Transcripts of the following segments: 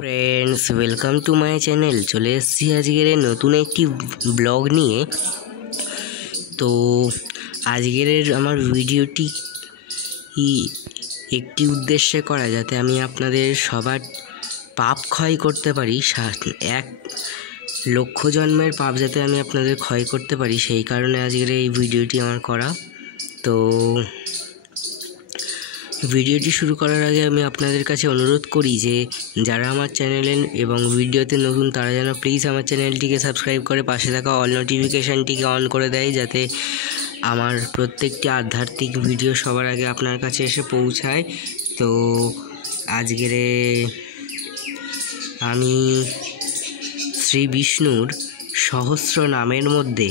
Friends, welcome to my channel. চলে এসেছি আজকের নতুন একটি ব্লগ নিয়ে। তো আজকের আমার ভিডিওটি একটি উদ্দেশ্যে করা, যাতে আমি আপনাদের সবার পাপ ক্ষয় করতে পারি। 1,00,000 জন্মের পাপ যাতে আমি আপনাদের ক্ষয় করতে পারি, সেই কারণে আজকের এই ভিডিওটি আমার করা। তো ভিডিওটি শুরু করার আগে আমি আপনাদের কাছে অনুরোধ করি যে যারা আমার চ্যানেলে এবং ভিডিওতে নতুন, তারা যেন প্লিজ আমার চ্যানেলটিকে সাবস্ক্রাইব করে পাশে থাকা অল নোটিফিকেশানটিকে অন করে দেয়, যাতে আমার প্রত্যেকটি আধ্যাত্মিক ভিডিও সবার আগে আপনার কাছে এসে পৌঁছায়। তো আজকের আমি শ্রী বিষ্ণুর সহস্র নামের মধ্যে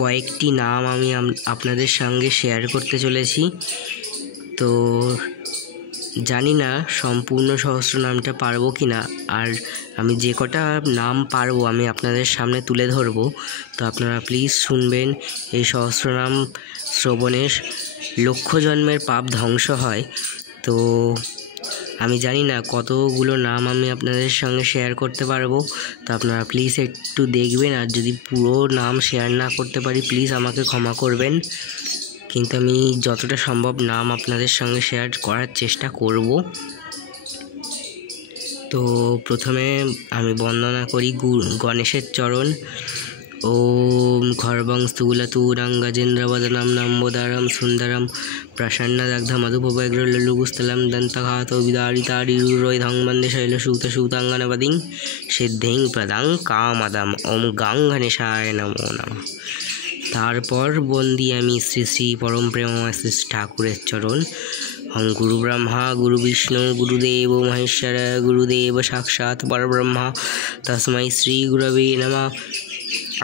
কয়েকটি নাম আমি আপনাদের সঙ্গে শেয়ার করতে চলেছি। তো জানি না সম্পূর্ণ সহস্র নামটা পারবো কি না, আর আমি যে কটা নাম পারবো আমি আপনাদের সামনে তুলে ধরবো। তো আপনারা প্লিজ শুনবেন। এই সহস্র নাম শ্রবণের 1,00,000 জন্মের পাপ ধ্বংস হয়। তো আমি জানি না কতগুলো নাম আমি আপনাদের সঙ্গে শেয়ার করতে পারবো। তো আপনারা প্লিজ একটু দেখবেন, আর যদি পুরো নাম শেয়ার না করতে পারি প্লিজ আমাকে ক্ষমা করবেন, কিন্তু আমি যতটা সম্ভব নাম আপনাদের সঙ্গে শেয়ার করার চেষ্টা করব। তো প্রথমে আমি বন্দনা করি গণেশের চরণ। ওম খর্বং স্থূলতুরং গজেন্দ্রবদনম নম্বোদারম সুন্দরম প্রসন্নদগ্ধ মধুপবৈগ্র লল্লুগুস্থলম দন্তঘাত বিদারিতারিরুরৈধং বন্দে শৈলসূক্তসূতাঙ্গনবদিং সিদ্ধিং প্রদাং কামদম। ওম গাং গণেশায় নমো নমঃ। তারপর বন্দি আমি শ্রী শ্রী পরম প্রেমময় শ্রী ঠাকুরের চরণ। হং গুরু ব্রহ্মা গুরু বিষ্ণু গুরুদেব মহেশ্বর গুরুদেব সাক্ষাৎ পরব্রহ্মা তস্मै শ্রী গুরবে নমঃ।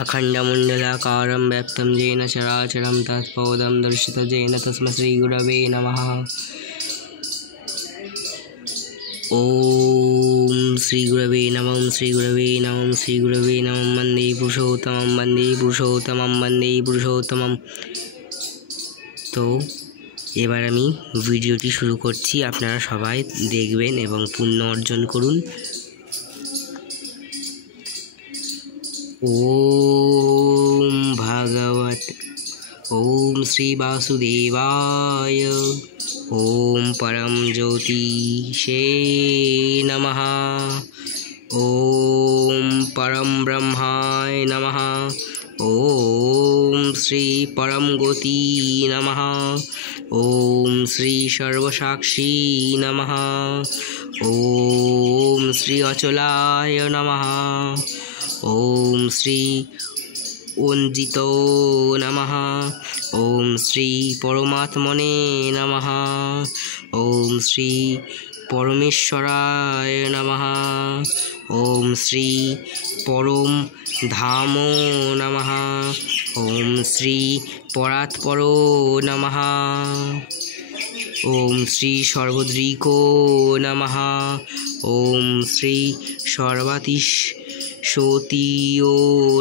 अखण्डमण्डलाकारं व्याप्तं येन चराचरं तत्पदं दर्शितं येन तस्मै श्रीगुरवे नमः। ॐ श्रीगुरवे नमः श्रीगुरवे नमः श्रीगुरवे नमः। वन्दे पुरुषोत्तमं वन्दे पुरुषोत्तमं वन्दे पुरुषोत्तमं। তো এবার আমি ভিডিওটি শুরু করছি। আপনারা সবাই দেখবেন এবং পুণ্য অর্জন করুন। ओम भागवत ओम श्री वासुदेवाय ओम परम ज्योतिषे नमः ओम परम ब्रह्माय नमः ओम श्री परम गति नमः ओम श्री सर्वसाक्षी नमः ओम श्री अचलाय नमः ओम श्री ओंजितो नमः ओम श्री परमात्मने नमः ओम श्री परमेश्वराय नमः ओम श्री परम धामो नमः ओम श्री परात्परो नमः ओम श्री सर्वद्रीको नमः ओम श्री सर्वातिश शोतियो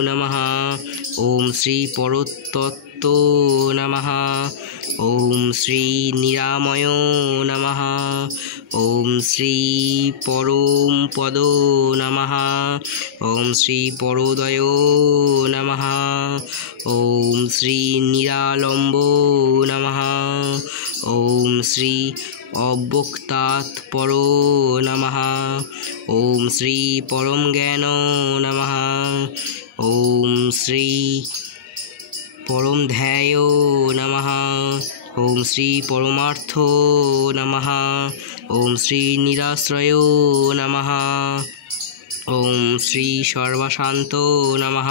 नमः ओम श्री परोत्तत्तो नमः ओम श्री निरामयो नमः ओम श्री परम पदो नमः ओम श्री परोदयो नमः ओम श्री निरालम्बो नमः ओम श्री अव्यक्तात्परो नमः ओम श्री परम ज्ञानो नमः ओम श्री परम ध्यायो नमः ओम श्री परमार्थो नमः ओम श्री निराश्रयो नमः ओम श्री सर्वशान्तो नमः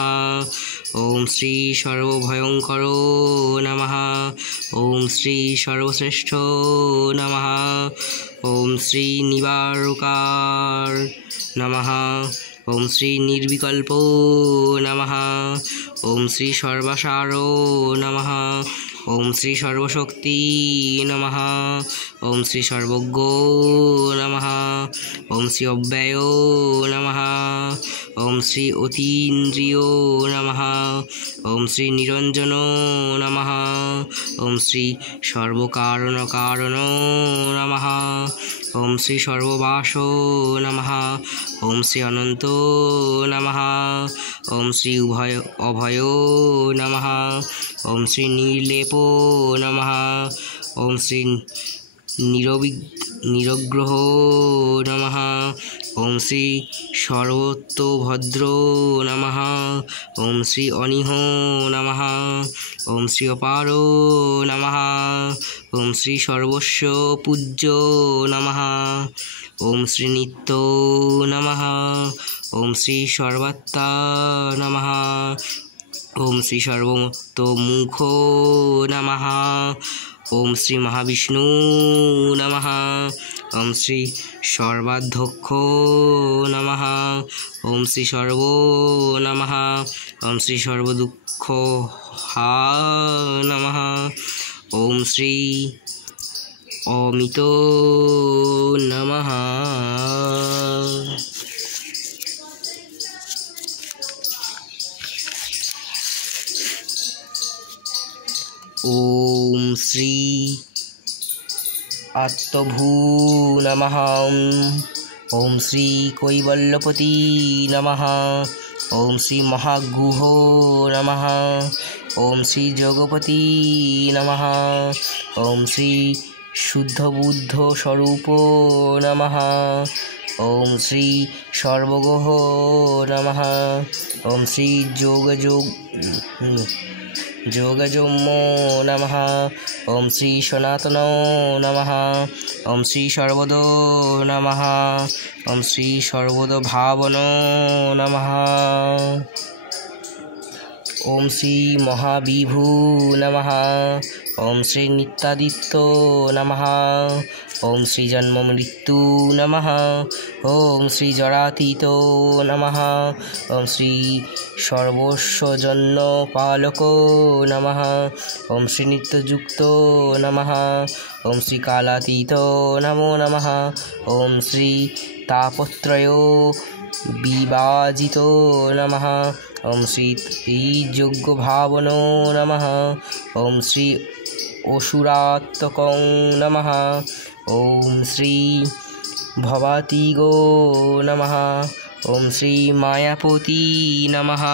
ओम श्री सर्वभयंकरो नमः ओम श्री सर्वश्रेष्ठो नमः ओम श्री निवारकार नमः ओम श्री निर्विकल्पो नमः ओम श्री सर्वसारो नमः ओम श्री सर्वशक्ति नमः ओम श्री सर्वज्ञो नमः ओम श्री अव्ययो नमः ओम श्री अतीन्द्रियो नमः ओम श्री निरंजनो नमः ओम श्री सर्वकारण कारणो नमः ওম শ্রী সর্ববাসো নমঃ। ওম শ্রী অনন্ত নমঃ। ওম শ্রী অভয় নমঃ। ওম শ্রী নির্লেপো নমঃ। ওম শ্রী নিরগ্রহ নমঃ। ওম শ্রী সর্বতোভদ্র নমঃ। ওম শ্রী অনিহ নমঃ। ওম শ্রী অপার নমঃ। ওম শ্রী সর্বস্ব পূজ্য নমঃ। ওম শ্রী নিত্য নমঃ। ওম শ্রী সর্বাত্মা নমঃ। ওম শ্রী সর্বতোমুখ নমঃ। ওম শ্রী মহাবিষ্ণু নমঃ। ওম শ্রী সর্বাধ্যক্ষ নমঃ। ওম শ্রী সর্ব নমঃ। ওম শ্রী সর্বদুঃখ হা নমঃ। ওম শ্রী অমিত নমঃ। ওম শ্রী আত্মভূ নমঃ। ওম শ্রী কৈবল্যপতি নমঃ। ওম শ্রী মহাগুহ নমঃ। ওম শ্রী যোগপতি নমঃ। ওম শ্রী শুদ্ধবুদ্ধ স্বরূপ নমঃ। ওম শ্রী সর্বগোহ নমঃ। ওম শ্রী যোগজম্য নমঃ। ওম শ্রী সনাতন নমঃ। ওম শ্রী সর্বদ নমঃ। ওম শ্রী সর্বদ ভাবন নমঃ। ওম শ্রী মহাবিভু নমঃ। ওম শ্রী নিত্যাদিত্য নমঃ। ওম শ্রী জন্ম মৃত্যু নমঃ। ওম শ্রী জরাতীত নমঃ। ওম শ্রী সর্বস্বজন্য পালক নমঃ। ওম শ্রী নিত্যযুক্ত নমঃ। ওম শ্রী কালাতীত নমো নমঃ। ওম শ্রী তাপত্রয় বিভাজিত নমঃ। ওম শ্রী যজ্ঞ ভাবন নমঃ। ওম শ্রী অসুরাত্মকং নমঃ। ওম শ্রী ভবাতিগো নমঃ। ওম শ্রী মায়াপতি নমঃ।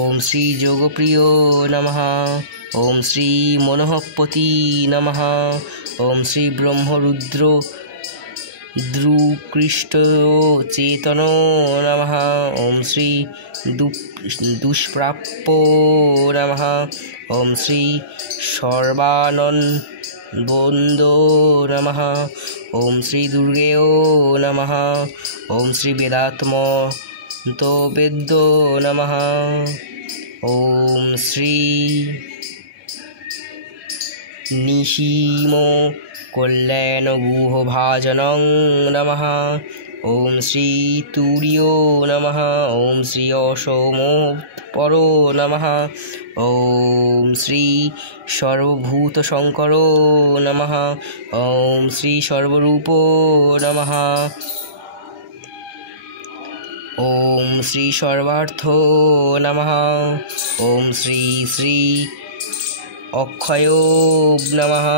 ওম শ্রী যোগপ্রিয় নমঃ। ওম শ্রী মনোহপতি নমঃ। ওম শ্রী ব্রহ্মরুদ্র দ্রুকৃষ্ট চেতন নমঃ। ওম শ্রী দুষ্প্রাপ্য নমঃ। ওম শ্রী সর্বানন্দবন্দো নমঃ। ওম শ্রী দুর্গেয় নমঃ। ওম শ্রী বেদাত্মতবেদ্য নমঃ। ওম শ্রী নিশীম কল্যাণগুহভাজনং নমঃ। ওম শ্রী তুর্য নমঃ। ওম শ্রী অসোমপরো নমঃ। ওম শ্রী সর্বভূতশঙ্কর নমঃ। ওম শ্রী সর্বরূপ নমঃ। ওম শ্রী সর্বার্থ নমঃ। ওম শ্রী শ্রী অক্ষয় নমঃ।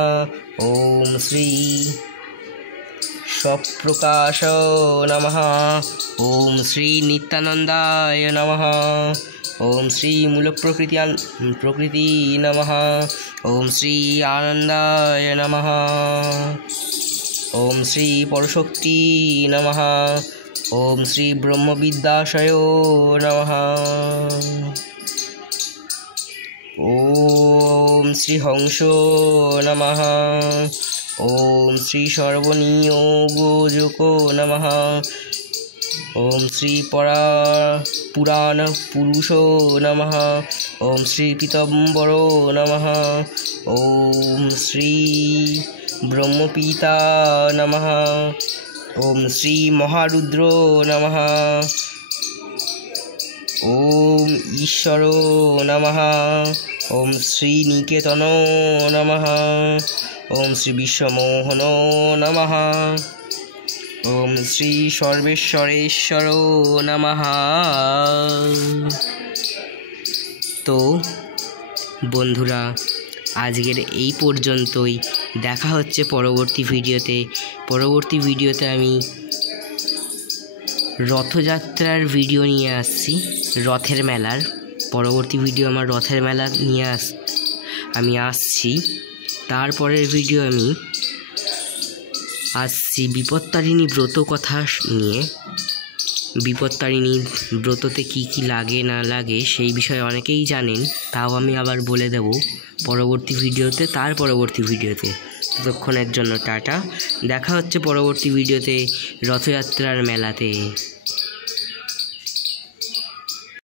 ওম শ্রী স্বপ্রকাশ নমঃ। ওম শ্রী নিত্যানন্দায় নমঃ। ওম শ্রী মূলপ্রকৃতি নমঃ। ওম শ্রী আনন্দায় নমঃ। ওম শ্রী পরশক্তি নমঃ। ওম শ্রী ব্রহ্মবিদ্যাশয় নমঃ। ওম শ্রী হংস নমঃ। ওম শ্রী সর্বনিয়োগযোগ নমঃ। ওম শ্রী পুরাণ পুরুষ নমঃ। ওম শ্রী পীতাম্বর নমঃ। ওম শ্রী ব্রহ্মপিতা নমঃ। ওম শ্রী মহারুদ্র নমঃ। ওম ঈশ্বর নমঃ। ওম শ্রী নিকেতন নমঃ। ওম শ্রী বিশ্বমোহন নমঃ। ওম শ্রী সর্বেশ্বরেশ্বর নমঃ। তো বন্ধুরা, আজকের এই পর্যন্তই। দেখা হচ্ছে পরবর্তী ভিডিওতে। পরবর্তী ভিডিওতে আমি রথযাত্রার ভিডিও নিয়ে আসছি, রথের মেলার পরবর্তী ভিডিও আমার রথের মেলা নিয়ে আমি আসছি। তারপরের ভিডিও আমি আসছি বিপত্তারিণী ব্রত কথা নিয়ে। বিপত্তারিণী ব্রততে কি কি লাগে না লাগে সেই বিষয়ে অনেকেই জানেন, তাও আমি আবার বলে দেব পরবর্তী ভিডিওতে, তার পরবর্তী ভিডিওতে। ততক্ষণের জন্য টাটা, দেখা হচ্ছে পরবর্তী ভিডিওতে রথযাত্রার মেলাতে।